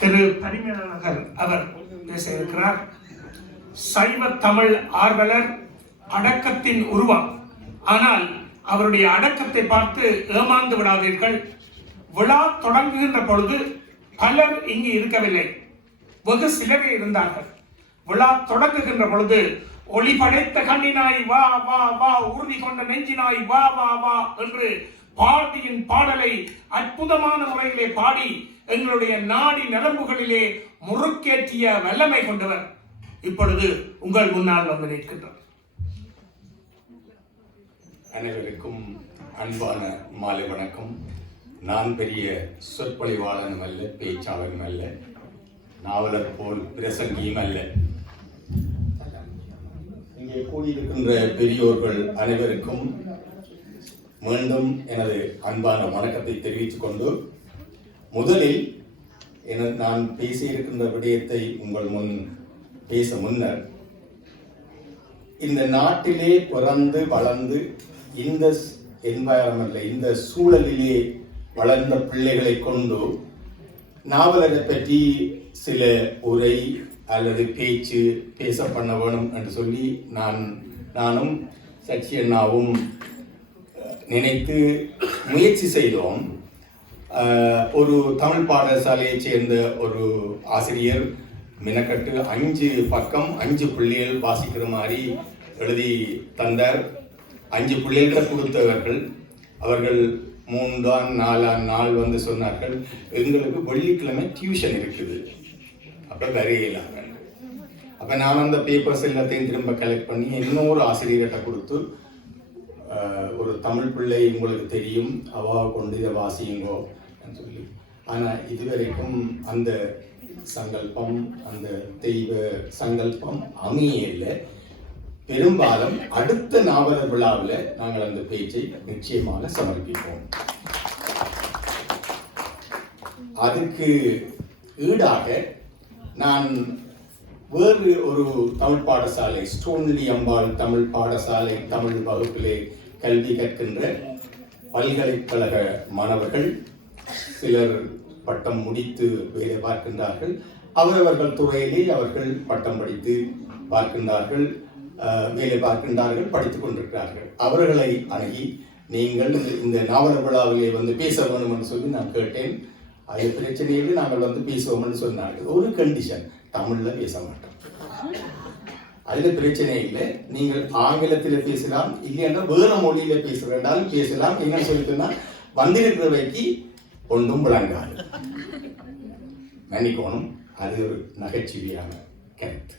திரு பரிமேலழகர் அவர் பேச இருக்கிறார். சைவ தமிழ் ஆர்வலர், அடக்கத்தின் உருவம். ஆனால் அவருடைய அடக்கத்தை பார்த்து ஏமாந்து விடாதீர்கள். விழா தொடங்குகின்ற பொழுது பலர் இங்கு இருக்கவில்லை, வெகு சிலரே இருந்தார்கள். விழா தொடங்குகின்ற பொழுது ஒளி படைத்த கண்ணினாய் வா வா வா, உறுதி கொண்ட நெஞ்சினாய் வா வா வா என்று பாட்டியின் பாடலை அற்புதமான முறையிலே பாடி எங்களுடைய நாடி நரம்புகளிலே முறுக்கேற்றிய வல்லமை கொண்டவர் இப்பொழுது உங்கள் முன்னால் வந்து நிற்கின்றார். அனைவருக்கும் அன்பான மாலை வணக்கம். நான் பெரிய சொற்பொழிவாளனும் அல்ல, பேச்சாளனும் அல்ல, நாவலர் போல் பிரசங்கியும் அல்ல. இங்கே கூடியிருக்கின்ற பெரியோர்கள் அனைவருக்கும் மீண்டும் எனது அன்பான வணக்கத்தை தெரிவித்துக் கொண்டு, முதலில் நான் பேசியிருக்கின்ற விடயத்தை உங்கள் முன் பேச முன்னர், இந்த நாட்டிலே பிறந்து வளர்ந்து இந்த என்வாயரன்மெண்ட்ல, இந்த சூழலிலே வளர்ந்த பிள்ளைகளை கொண்டு நாவலரை பற்றி சில உரை அல்லது பேச்சு பேச பண்ண வேணும் என்று சொல்லி நானும் சச்சி அண்ணாவும் நினைத்து முயற்சி செய்தோம். ஒரு தமிழ் பாடசாலையை சேர்ந்த ஒரு ஆசிரியர் மினக்கட்டு 5 பக்கம் 5 பிள்ளைகள் வாசிக்கிற மாதிரி எழுதி தந்தார். 5 பிள்ளைகள் கொடுத்தவர்கள். அவர்கள் 3-4 நாள் வந்து சொன்னார்கள், எங்களுக்கு வெள்ளிக்கிழமை டியூஷன் இருக்குது, அப்போ வரையிலாங்க. அப்போ நான் அந்த பேப்பர்ஸ் எல்லாத்தையும் திரும்ப கலெக்ட் பண்ணி இன்னொரு ஆசிரியர்கிட்ட கொடுத்து, ஒரு தமிழ் பிள்ளை உங்களுக்கு தெரியும், அவா கொண்டு இதை வாசியுங்கோ சொல்லி. ஆனால் இதுவரைக்கும் அந்த சங்கல்பம், அந்த தெய்வ சங்கல்பம் அமையல. பெரும்பாலும் அடுத்த நாவலர் விழாவில் நாங்கள் அந்த பேச்சை நிச்சயமாக சமர்ப்பிப்போம். அதுக்கு ஈடாக நான் வேறு ஒரு தமிழ் பாடசாலை, ஸ்டோன்லி அம்பாள் தமிழ் பாடசாலை தமிழ் வகுப்பிலே கல்வி கற்கின்ற பல்கலைக்கழக மாணவர்கள் சிலர் பட்டம் முடித்து வேலை பார்க்கின்றார்கள். அவரவர்கள் துறையிலே அவர்கள் பட்டம் படித்து பார்க்கின்றார்கள், வேலை பார்க்கின்றார்கள், படித்துக் கொண்டிருக்கிறார்கள். அவர்களை அணுகி, நீங்கள் இந்த நாவலர் விழாவிலே வந்து பேச வேணும் என்று சொல்லி நான் கேட்டேன். அது பிரச்சனையிலே நாங்கள் வந்து பேசுவோம்னு சொன்னார்கள். ஒரு கண்டிஷன், தமிழில் பேச மாட்டோம். அதில் பிரச்சனை இல்லை, நீங்கள் ஆங்கிலத்தில் பேசலாம், இல்லைன்னா வேறு மொழியில் பேசுகிறாலும் பேசலாம். என்ன சொல்லிட்டுன்னா, வந்திருக்கிறவைக்கு ஒன்றும் விளங்காது, மன்னிக்கோணும். அது ஒரு நகைச்சுவையான கருத்து.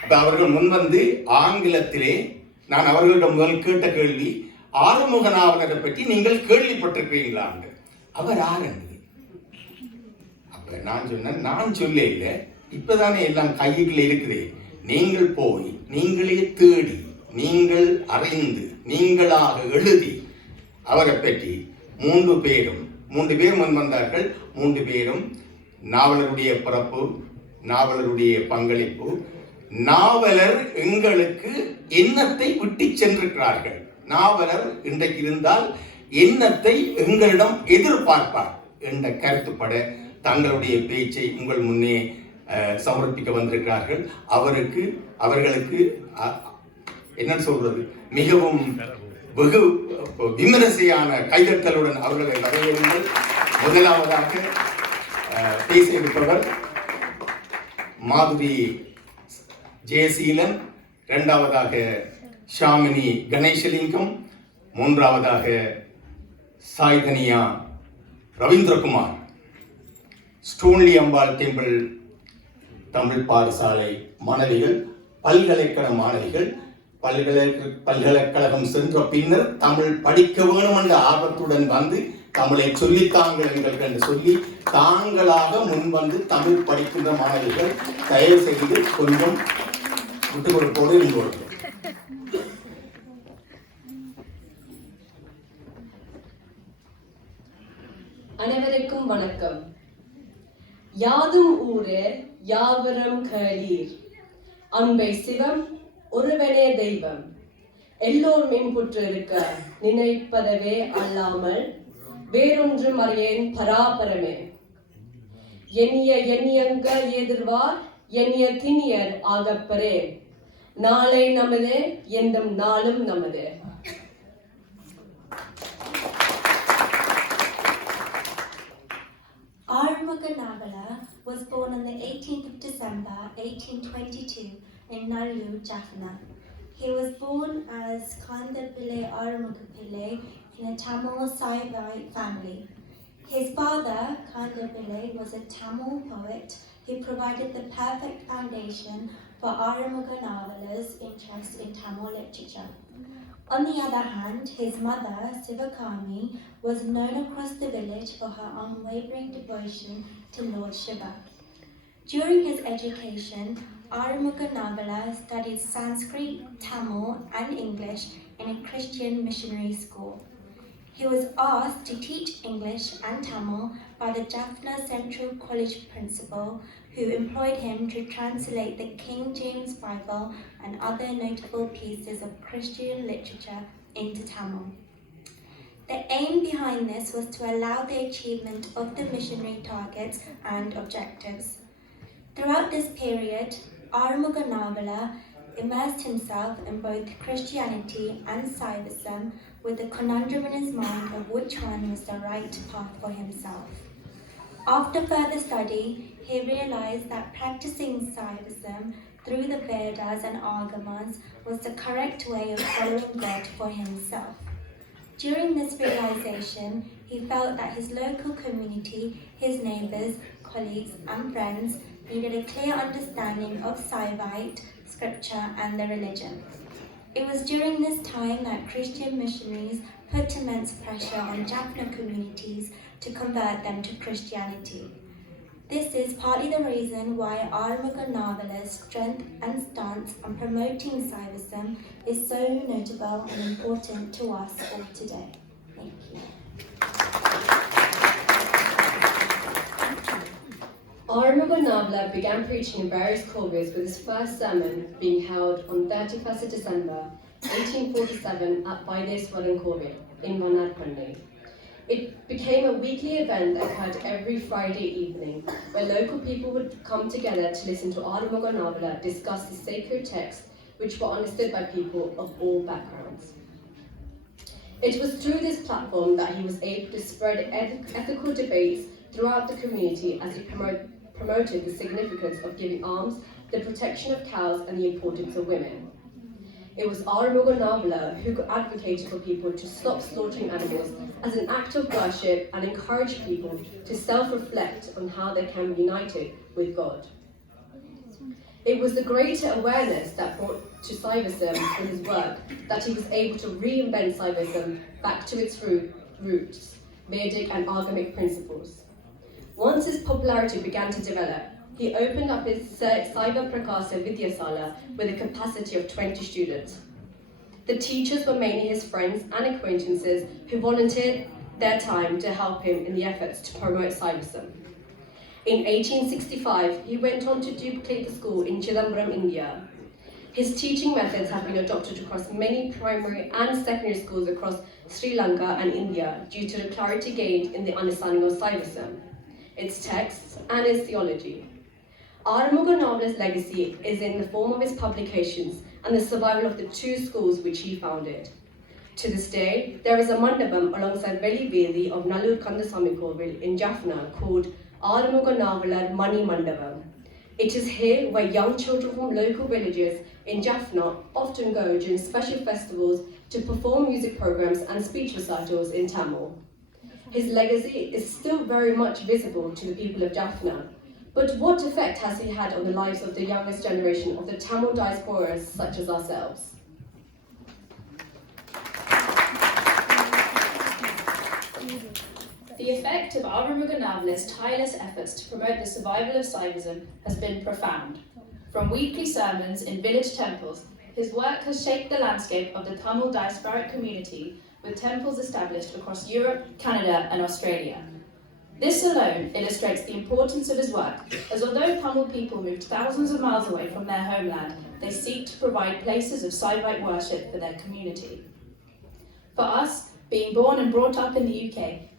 அப்ப அவர்கள் முன்வந்து ஆங்கிலத்திலே, நான் அவர்களிடம் முதல் கேட்ட கேள்வி, ஆறுமுகநாவலரை பற்றி நீங்கள் கேள்விப்பட்டிருக்கிறீங்களா? அவர் ஆரம்பி. அப்ப நான் சொன்னேன், நான் சொல்ல இல்லை, இப்பதானே எல்லாம் கையில் இருக்குது, நீங்கள் போய் நீங்களே தேடி நீங்கள் அறிந்து நீங்களாக எழுதி அவரை பற்றி 3 பேர் முன் வந்தார்கள். 3 பேரும் நாவலருடைய பிறப்பு, நாவலருடைய பங்களிப்பு, நாவலர் எங்களுக்கு எண்ணத்தை விட்டு சென்றிருக்கிறார்கள், நாவலர் இன்றைக்கு இருந்தால் எண்ணத்தை எங்களிடம் எதிர்பார்ப்பார் என்ற கருத்துப்பட தங்களுடைய பேச்சை உங்கள் முன்னே சமர்ப்பிக்க வந்திருக்கிறார்கள். அவர்களுக்கு என்ன சொல்றது, மிகவும் வெகு விமரிசையான கைதட்டலுடன் அவர்களை வரவேறுங்கள். முதலாவதாக பேச இருப்பவர் மாதுரி ஜெயசீலன், 2வதாக ஷாமினி கணேசலிங்கம், 3வதாக சாய்தனியா ரவீந்திரகுமார். ஸ்டோன்லி அம்பாள் டெம்பிள் தமிழ் பாடசாலை மாணவிகள், பல்கலைக்கழக மாணவிகள், பல்கலைக்கழகம் சென்ற பின்னர் தமிழ் படிக்க வேணும் என்ற ஆர்வத்துடன் வந்து தமிழை சொல்லித்தாங்கள் எங்களுக்கு என்று சொல்லி தாங்களாக முன்வந்து தமிழ் படிக்கின்ற மாணவிகள் தயவு செய்து கொஞ்சம் விட்டு கொடுப்போடு இருந்தோம். அனைவருக்கும் வணக்கம். யாதும் ஊரே யாவரும் கேளீர், அன்பை சிவம் ஒருவனே தெய்வம், எல்லோர் மின்புற்றிருக்க நினைப்பதவே அல்லாமல் வேறொன்றும் அறியேன் பராபரமே. எண்ணிய எண்ணியங்க எதிர்வார் எண்ணிய திணியர் ஆகப்பரே நாளை நமது எந்தும் நாளும் நமது. Arumuganavalar was born on the 18th of December 1822 in Nallu, Jaffna. He was born as Kandapillai Arumugapillai in a Tamil Saivite family. His father, Kandapillai, was a Tamil poet who provided the perfect foundation for Arumuganavalar's interest in Tamil literature. On the other hand, his mother, Sivakami, was known across the village for her unwavering devotion to Lord Shiva. During his education, Arumuganavalar studied Sanskrit, Tamil and English in a Christian missionary school. He was asked to teach English and Tamil by the Jaffna Central College principal, who employed him to translate the King James Bible and other notable pieces of Christian literature into Tamil. The aim behind this was to allow the achievement of the missionary targets and objectives. Throughout this period, Arumuganavalar immersed himself in both Christianity and Saivism with a conundrum in his mind of which one was the right path for himself. After further study, he realized that practicing Saivism through the Vedas and Agamas was the correct way of following God for himself. During this realization, he felt that his local community, his neighbors, colleagues and friends needed a clear understanding of Saivite, scripture and the religion. It was during this time that Christian missionaries put immense pressure on Jaffna communities to convert them to Christianity. This is partly the reason why Arumuganavalar's strength and stance on promoting Saivism is so notable and important to us all today. Thank you. Arumuganavalar began preaching in various corvids, with his first sermon being held on 31st of December 1847 at Vaideswaran Corvid in Manarpandi. It became a weekly event that occurred every Friday evening, where local people would come together to listen to Arumuganavalar discuss the sacred texts, which were understood by people of all backgrounds. It was through this platform that he was able to spread ethical debates throughout the community as he promoted the significance of giving alms, the protection of cows and the importance of women. It was Arumuganavalar who advocated for people to stop slaughtering animals as an act of worship and encourage people to self-reflect on how they can be united with God. It was the greater awareness that brought to Saivism in his work that he was able to reinvent Saivism back to its roots, Vedic and Agamic principles. Once his popularity began to develop, he opened up his Saiva Prakasa Vidyasala with a capacity of 20 students. The teachers were mainly his friends and acquaintances who volunteered their time to help him in the efforts to promote Saivism. In 1865, he went on to duplicate the school in Chidambaram, India. His teaching methods have been adopted across many primary and secondary schools across Sri Lanka and India due to the clarity gained in the understanding of Saivism, its texts and its theology. Arumuganavalar's legacy is in the form of his publications and the survival of the 2 schools which he founded. To this day, there is a mandapam alongside Veli Vedi of Nallur Kandasamy Kovil in Jaffna called Arumuganavalar Mani Mandapam. It is here where young children from local villages in Jaffna often go during special festivals to perform music programs and speech recitals in Tamil. His legacy is still very much visible to the people of Jaffna. But what effect has he had on the lives of the youngest generation of the Tamil diasporas such as ourselves? The effect of Arumuganavalar's tireless efforts to promote the survival of Saivism has been profound. From weekly sermons in village temples, his work has shaped the landscape of the Tamil diasporic community, with temples established across Europe, Canada and Australia. This alone illustrates the importance of his work, as although Tamil people moved thousands of miles away from their homeland, they seek to provide places of Saivite worship for their community. For us, being born and brought up in the UK,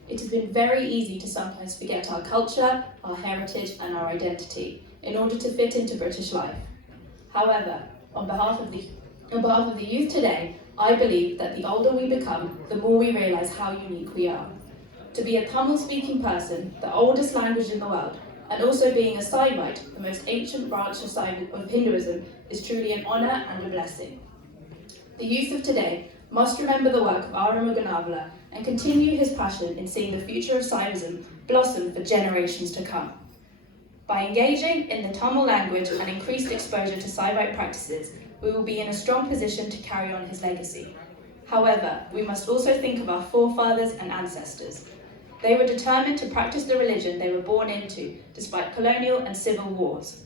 It has been very easy to sometimes forget our culture, our heritage and our identity in order to fit into British life. However, on behalf of the youth today, I believe that the older we become, the more we realise how unique we are. To be a Tamil-speaking person, the oldest language in the world, and also being a Saivite, the most ancient branch of Hinduism, is truly an honour and a blessing. The youth of today must remember the work of Arumuganavalar and continue his passion in seeing the future of Saivism blossom for generations to come. By engaging in the Tamil language and increased exposure to Saivite practices, we will be in a strong position to carry on his legacy. However, we must also think of our forefathers and ancestors. They were determined to practice the religion they were born into, despite colonial and civil wars.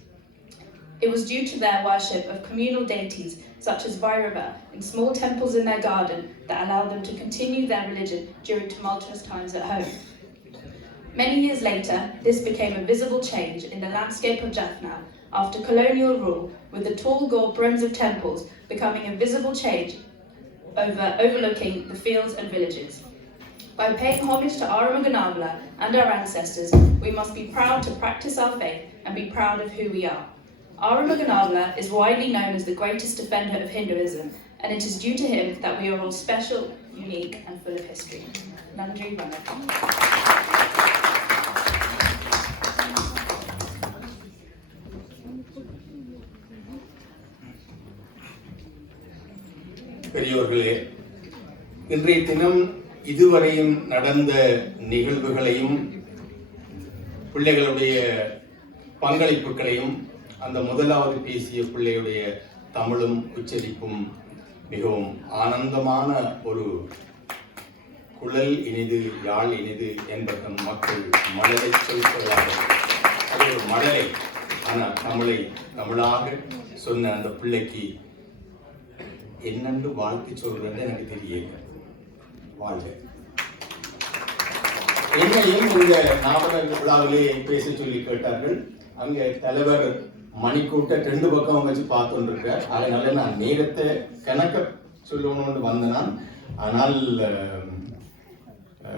It was due to their worship of communal deities such as Bhairava in small temples in their garden that allowed them to continue their religion during tumultuous times at home. Many years later, this became a visible change in the landscape of Jaffna after colonial rule, with the tall gurbrams of temples becoming a visible change overlooking the fields and villages. By paying homage to Arumuganavalar and our ancestors, we must be proud to practice our faith and be proud of who we are. Arumuganavalar is widely known as the greatest defender of Hinduism, and it is due to him that we are all special, unique, and full of history. Nandri Vanakkam. பெரியோர்களே, இன்றைய தினம் இதுவரையும் நடந்த நிகழ்வுகளையும் பிள்ளைகளுடைய பங்களிப்புகளையும் அந்த முதலாவது பேசிய பிள்ளையுடைய தமிழும் உச்சரிப்பும் மிகவும் ஆனந்தமான ஒரு குழல் இனிது யாழ் இனிது என்பதன் மக்கள் மழலை சொல்கிறார்கள். அது ஒரு மழலை, ஆனால் தமிழை தமிழாக சொன்ன அந்த பிள்ளைக்கு என்னென்று வாழ்த்து சொல்றது எனக்கு தெரியல. வாழ்க. என்னையும் இந்த நாவலர் விழாவிலே பேச சொல்லி கேட்டார்கள். அங்கே தலைவர் மணிக்கூட்ட 2 பக்கம் வச்சு பார்த்து இருக்கார். அதனால நான் நேரத்தை கணக்க சொல்லணும்னு வந்தேன். ஆனால்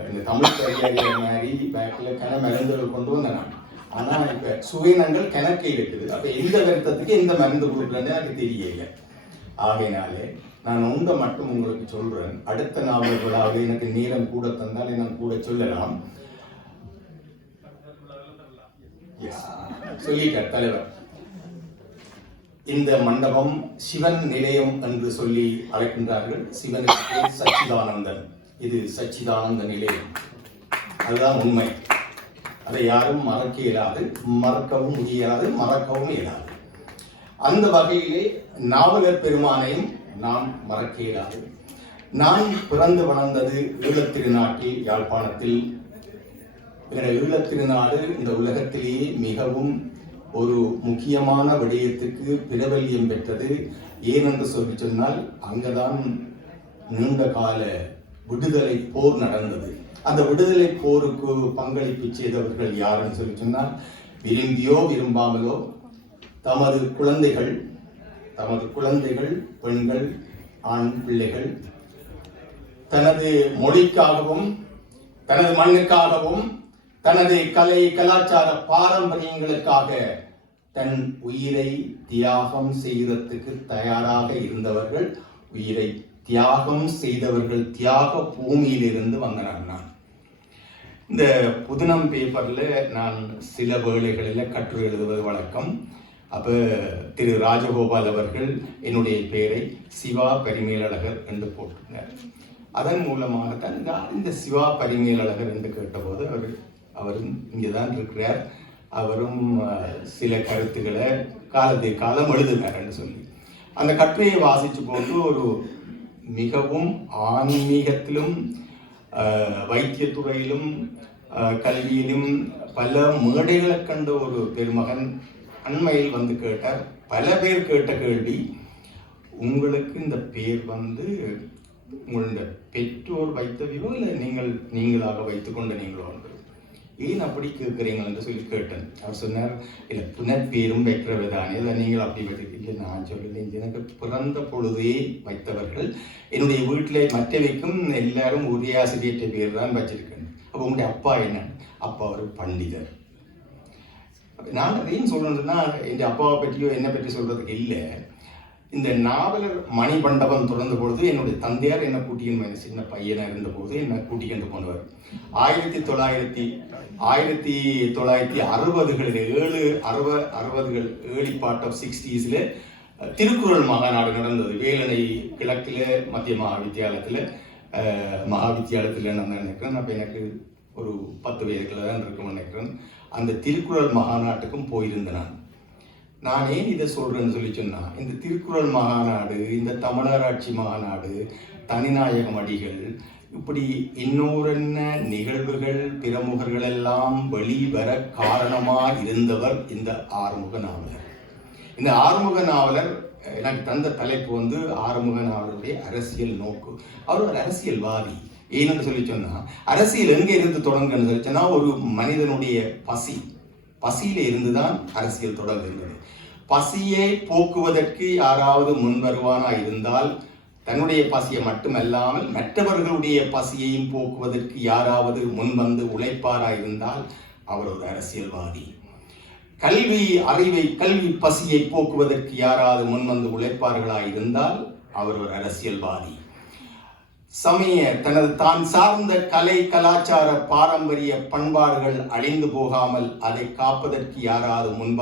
இந்த தமிழ் கல்வியாகிற மாதிரி பேக்கில் மருந்துகள் கொண்டு வந்தேன். ஆனால் இப்போ சுவைனங்கள் கணக்கு இருக்குது. அப்போ எந்த வருத்தத்துக்கு எந்த மருந்து கொடுக்குறேன்னு எனக்கு தெரியல. ஆகையினாலே நான் உண்ட மட்டும் உங்களுக்கு சொல்றேன். அடுத்த நாவல் விழாவில் எனக்கு நேரம் கூட தந்தால் நான் கூட சொல்லலாம். சொல்லிட்டார் தலைவர். இந்த மண்டபம் சிவன் நிலையம் என்று சொல்லி அழைக்கின்றார்கள். சிவனுக்கு சச்சிதானந்தன், இது சச்சிதானந்த நிலையம். அதுதான் உண்மை. அதை யாரும் மறக்க இயலாது, மறக்கவும் முடியாது, மறக்கவும் இயலாது. அந்த வகையிலே நாவலர் பெருமானையும் நாம் மறக்க இயலாது. நான் பிறந்து வளர்ந்தது ஈழத்திருநாட்டில், யாழ்ப்பாணத்தில். ஈழத்திருநாடு இந்த உலகத்திலேயே மிகவும் ஒரு முக்கியமான விடயத்துக்கு பிரபல்யம் பெற்றது. ஏனென்று சொன்னால் அங்கதான் நீண்ட கால விடுதலை போர் நடந்தது. அந்த விடுதலை போருக்கு பங்களிப்பு செய்தவர்கள் யாருன்னு சொன்னால், விரும்பியோ விரும்பாமலோ தமது குழந்தைகள் பெண்கள், ஆண் பிள்ளைகள் தனது மொழிக்காகவும் தனது மண்ணுக்காகவும் தனது கலை கலாச்சார பாரம்பரியங்களுக்காக தன் உயிரை தியாகம் செய்வதற்கு தயாராக இருந்தவர்கள், உயிரை தியாகம் செய்தவர்கள், தியாக பூமியிலிருந்து வந்தனர். நான் இந்த புதினம் பேப்பரில் நான் சில வேளைகளில் கட்டுரை எழுதுவது வழக்கம். அப்போ திரு ராஜகோபால் அவர்கள் என்னுடைய பெயரை சிவா பரிமேலழகர் என்று போட்டிருந்தார். அதன் மூலமாகத்தான் இந்த சிவா பரிமேலழகர் என்று கேட்டபோது அவரும் இங்கே தான் இருக்கிறார், அவரும் சில கருத்துக்களை காலம் எழுதுகிறார் என்று சொல்லி அந்த கட்டுரையை வாசித்து போது ஒரு மிகவும் ஆன்மீகத்திலும் வைத்தியத்துறையிலும் கல்வியிலும் பல மேடைகளை கண்ட ஒரு பெருமகன் அண்மையில் வந்து கேட்டார். பல பேர் கேட்ட கேள்வி, உங்களுக்கு இந்த பேர் வந்து உங்களுடைய பெற்றோர் வைத்தவியோ இல்லை நீங்களாக வைத்துக்கொண்ட நீங்களோ, ஏன் அப்படி கேட்குறீங்க என்று சொல்லி கேட்டேன். அவர் சொன்னார், இல்லை புனற்பேரும் வைக்கிறவதானே, அதை நீங்கள் அப்படி வைத்து. இல்லை, நான் சொல்லலை, எனக்கு பிறந்த பொழுதே வைத்தவர்கள். என்னுடைய வீட்டில் மற்றவைக்கும் எல்லாரும் ஒரே ஆசிரியற்ற பேர் தான் வச்சிருக்கேன். அப்போ உங்களுடைய அப்பா என்ன? அப்பா ஒரு பண்டிதர். நான் அதையும் சொல்லணும்னா என் அப்பாவை பற்றியோ என்னை பற்றி சொல்றதுக்கு இல்லை. இந்த நாவலர் மணிமண்டபம் தொடர்ந்த பொழுது என்னுடைய தந்தையார் என்னை கூட்டின்னு சின்ன பையனாக இருந்த போது என்னை கூட்டிக்கிட்டு போனவர். 1960களில் 60கள் ஏர்லி பார்ட் ஆஃப் 60ஸ்ல திருக்குறள் மகாநாடு நடந்தது. வேலனை கிழக்கில் மத்திய மகாவித்தியாலயத்தில் நான் நினைக்கிறேன். அப்போ எனக்கு ஒரு 10 வயதுக்குள்ள தான் இருக்கும்னு நினைக்கிறேன். அந்த திருக்குறள் மகாநாட்டுக்கும் போயிருந்தேன். நான் ஏன் இதை சொல்றேன்னு சொல்லி சொன்னா, இந்த திருக்குறள் மகாநாடு, இந்த தமிழராட்சி மகாநாடு, தனிநாயகம் அடிகள், இப்படி இன்னொருன்ன நிகழ்வுகள் பிரமுகர்கள் எல்லாம் வெளிவர காரணமா இருந்தவர் இந்த ஆறுமுகநாவலர். இந்த ஆறுமுகநாவலர் எனக்கு தந்த தலைப்பு வந்து ஆறுமுகநாவலருடைய அரசியல் நோக்கு. அவர் ஒரு அரசியல்வாதி. ஏன்னு சொல்லி சொன்னா, அரசியல் எங்க இருந்து தொடங்குன்னு சொல்லி சொன்னா, ஒரு மனிதனுடைய பசியில இருந்துதான் அரசியல் தொடங்குகிறது. பசியை போக்குவதற்கு யாராவது முன் வருவானா இருந்தால், தன்னுடைய பசியை மட்டுமல்லாமல் மற்றவர்களுடைய பசியையும் போக்குவதற்கு யாராவது முன் வந்து உழைப்பாரா இருந்தால் அவர் ஒரு அரசியல்வாதி. கல்வி பசியை போக்குவதற்கு யாராவது முன் வந்து உழைப்பார்களா இருந்தால் அவர் ஒரு அரசியல்வாதி. தான் சார்ந்த கலை கலாச்சார பாரம்பரிய பண்பாடுகள் அழிந்து போகாமல் அதை காப்பதற்கு யாராவது முன்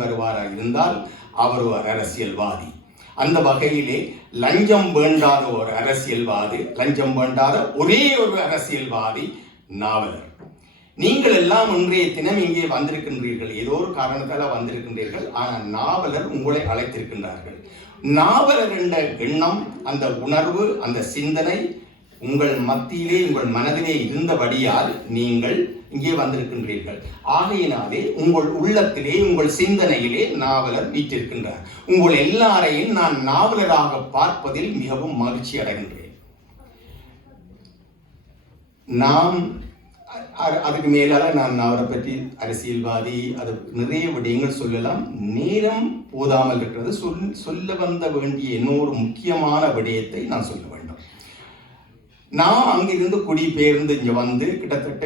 வருவாரா இருந்தால் அவர் ஒரு அரசியல்வாதி. அந்த வகையிலே லஞ்சம் வேண்டாத ஒரு அரசியல்வாதி, லஞ்சம் வேண்டாத ஒரே ஒரு அரசியல்வாதி நாவலர். நீங்கள் எல்லாம் இன்றைய தினம் இங்கே வந்திருக்கின்றீர்கள், ஏதோ ஒரு காரணத்தால் வந்திருக்கின்றீர்கள். ஆனால் நாவலர் உங்களை அழைத்திருக்கின்றார்கள். நாவலர் என்ற எண்ணம், அந்த உணர்வு, அந்த சிந்தனை உங்கள் மத்தியிலே, உங்கள் மனதிலே இருந்தபடியால் நீங்கள் இங்கே வந்திருக்கின்றீர்கள். ஆகையினாலே உங்கள் உள்ளத்திலே, உங்கள் சிந்தனையிலே நாவலர் வீற்றிருக்கின்றார். உங்கள் எல்லாரையும் நான் நாவலராக பார்ப்பதில் மிகவும் மகிழ்ச்சி அடைகின்றேன். அதுக்கு மேலால நான் அவரை பற்றி அரசியல்வாதி, அது நிறைய விடயங்கள் சொல்லலாம். நேரம் போதாமல் இருக்கிறது. சொல்ல வந்த வேண்டிய இன்னொரு முக்கியமான விடயத்தை நான் சொல்ல வேண்டும். நான் அங்கிருந்து குடிபெயர்ந்து இங்கே வந்து கிட்டத்தட்ட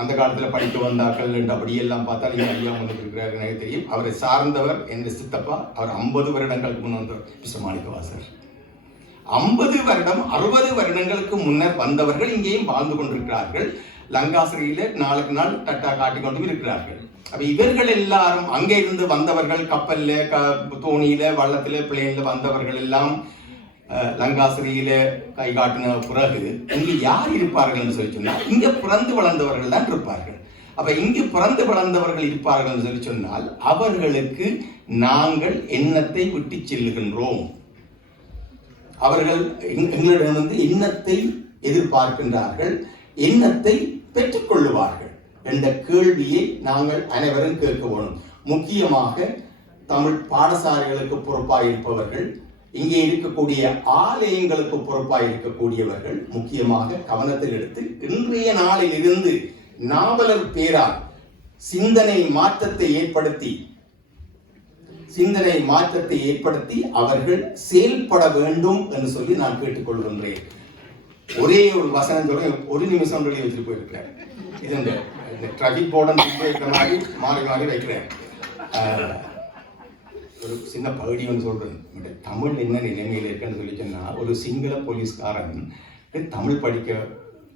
அந்த காலத்தில் படிக்க வந்தாக்கள் அப்படியெல்லாம் பார்த்தா ஐயா முன்னுக்கு இருக்கிறார் எனக்கு தெரியும். அவரை சார்ந்தவர் என் சித்தப்பா. அவர் 50 வருடங்களுக்கு முன் வந்தவர் மிஸ்டர் மாணிக்கவாசர். 50 வருடம் 60 வருடங்களுக்கு முன்னர் வந்தவர்கள் இங்கேயும் வாழ்ந்து கொண்டிருக்கிறார்கள். லங்காசிரியில நாளுக்கு நாள் தட்டா காட்டிக்கொண்டும் இருக்கிறார்கள். அப்ப இவர்கள் எல்லாரும் அங்கே இருந்து வந்தவர்கள், கப்பல்ல, தோணியில, வள்ளத்துல, பிளேன்ல வந்தவர்கள் எல்லாம் லங்காசிரியில கை காட்டின பிறகு இங்க யார் இருப்பார்கள் சொல்லி சொன்னால், இங்க பிறந்து வளர்ந்தவர்கள் தான் இருப்பார்கள். அப்ப இங்கு பிறந்து வளர்ந்தவர்கள் இருப்பார்கள் சொல்லி சொன்னால் அவர்களுக்கு நாங்கள் எண்ணத்தை விட்டு செல்லுகின்றோம். அவர்கள் எங்களிடம் எண்ணத்தை எதிர்பார்க்கின்றார்கள், எண்ணத்தை பெற்றுக் கொள்ளுவார்கள் என்ற கேள்வியை நாங்கள் அனைவரும் கேட்க வேண்டும். முக்கியமாக தமிழ் பாடசாலைகளுக்கு பொறுப்பாக இருப்பவர்கள், இங்கே இருக்கக்கூடிய ஆலயங்களுக்கு பொறுப்பாக இருக்கக்கூடியவர்கள் முக்கியமாக கவனத்தில் எடுத்து இன்றைய நாளில் இருந்து நாவலர் பேரால் சிந்தனை மாற்றத்தை ஏற்படுத்தி அவர்கள் செயல்பட வேண்டும் என்று சொல்லி நான் கேட்டுக்கொள்கின்றேன். ஒரே ஒரு வசனம் சொல்ல, ஒரு நிமிஷம் வெளியே வச்சுட்டு போயிருக்கிறேன். இது இந்த டிராபிக் போர்டன் வைக்கிற மாதிரி மாறி வைக்கிறேன். ஒரு சின்ன பகுதி வந்து சொல்றேன். தமிழ் என்ன நிலைமையில் இருக்குன்னு சொல்லி சொன்னா, ஒரு சிங்கள போலீஸ்காரன் தமிழ் படிக்க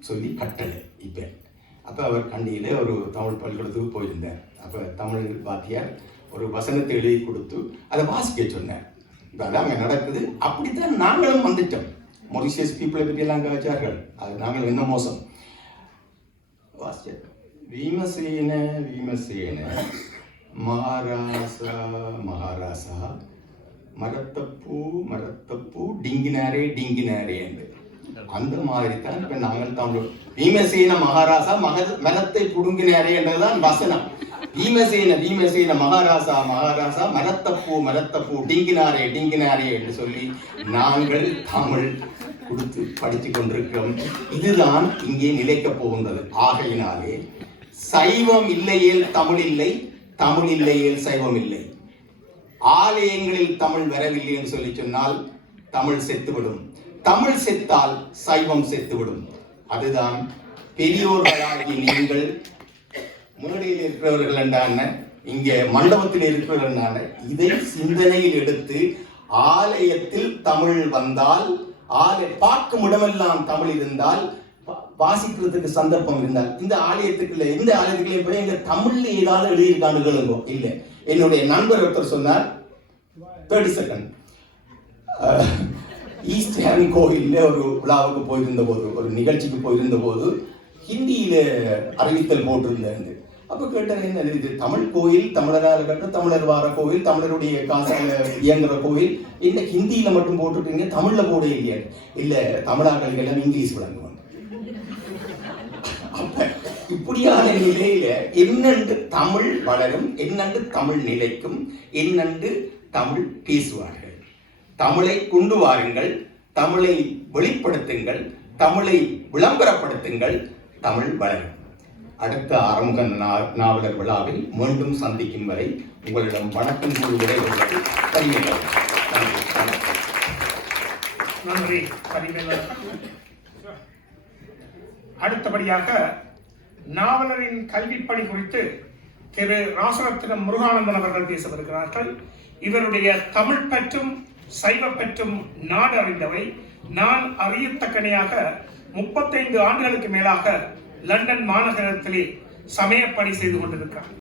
சொல்லி கட்டளை இப்ப. அப்ப அவர் கண்டியில ஒரு தமிழ் பள்ளிக்கூடத்துக்கு போயிருந்தார். அப்ப தமிழ் வாத்தியார் ஒரு வசனத்தை எழுதி கொடுத்து அதை வாசிக்க சொன்னார். இப்போ அதான் அங்கே நடக்குது. அப்படித்தான் நாங்களும் வந்துட்டோம். மொரிஷியஸ் பீப்புளை பற்றி எல்லாம் காய்ச்சார்கள். அது நாங்கள் என்ன மோசம் வாசிச்ச வீமசேன மகாராசா மரத்தப்பூ டிங்கினாரே என்று அந்த மாதிரி தான் இப்ப நாங்கள் தமிழ். வீமசேன மகாராசா மரத்தை புடுங்கினாரே என்றதுதான் வசனம். வீமசேன மகாராசா மரத்தப்பூ டிங்கினாரே என்று சொல்லி நாங்கள் தமிழ் கொடுத்து படித்து கொண்டிருக்கிறோம். இதுதான் இங்கே நிலைக்கப் போகின்றது. ஆகையினாலே சைவம் இல்லையேல் தமிழ் இல்லை, தமிழ் இல்லையேல் சைவம் இல்லை. ஆலயங்களில் தமிழ் வரவில்லை என்று சொல்லி சொன்னால் தமிழ் செத்துவிடும். தமிழ் செத்தால் சைவம் செத்துவிடும். அதுதான் பெரியோர்களாகி நீங்கள் மேடையில் இருக்கிறவர்கள் என்றான இங்கே மண்டபத்தில் இருக்கிறவர்கள் என்றான இதை சிந்தனையில் எடுத்து ஆலயத்தில் தமிழ் வந்தால் பார்க்கும் இடமெல்லாம் தமிழ் இருந்தால் வாசிக்கிறதுக்கு சந்தர்ப்பம் இருந்தால் இந்த ஆலயத்துக்குள்ள போய் எங்க தமிழ்ல ஏதாவது எழுதியிருக்கான்னு கேளுங்கோ. இல்லை, என்னுடைய நண்பர் ஒருத்தர் சொன்னார் 30 செகண்ட் ஈஸ்ட் ஹேம் கோயில்ல ஒரு விழாவுக்கு போயிருந்த போது, ஒரு நிகழ்ச்சிக்கு போயிருந்த போது ஹிந்தியில அறிவித்தல் போட்டிருந்தேன். அப்ப கேட்டார், என்ன இது தமிழ் கோயில், தமிழரால் கட்ட தமிழர் வார கோயில், தமிழருடைய காசால இயங்குற கோயில், என்ன ஹிந்தியில மட்டும் போட்டுருக்கீங்க, தமிழ்ல போட இல்லையா? இல்ல, தமிழாக்கள் எல்லாம் இங்கிலீஷ் விளங்குவாங்க. அப்ப இப்படியான நிலையில என்னென்று தமிழ் வளரும், என்னென்று தமிழ் நிலைக்கும், என்னென்று தமிழ் பேசுவார்கள். தமிழை கொண்டு வாருங்கள், தமிழை வெளிப்படுத்துங்கள், தமிழை விளம்பரப்படுத்துங்கள், தமிழ் வளரும். அடுத்த அறுமுக நாவலர் விழாவில் மீண்டும் சந்திக்கும் வரை உங்களிடம் வணக்கம் கூறி விடைபெறுவது கரிமேலன். நன்றி கரிமேலன். அடுத்தபடியாக நாவலரின் கல்விப்பணி குறித்து திரு ராசரத்தினம் முருகானந்தன் அவர்கள் பேச வருகிறார்கள். இவருடைய தமிழ் பற்றும் சைவ பற்றும் நாடு அறிந்தவை. நான் அறியத்தக்கனையாக 35 ஆண்டுகளுக்கு மேலாக லண்டன் மாநகரத்திலே சமய பணி செய்து கொண்டிருக்கிறார்.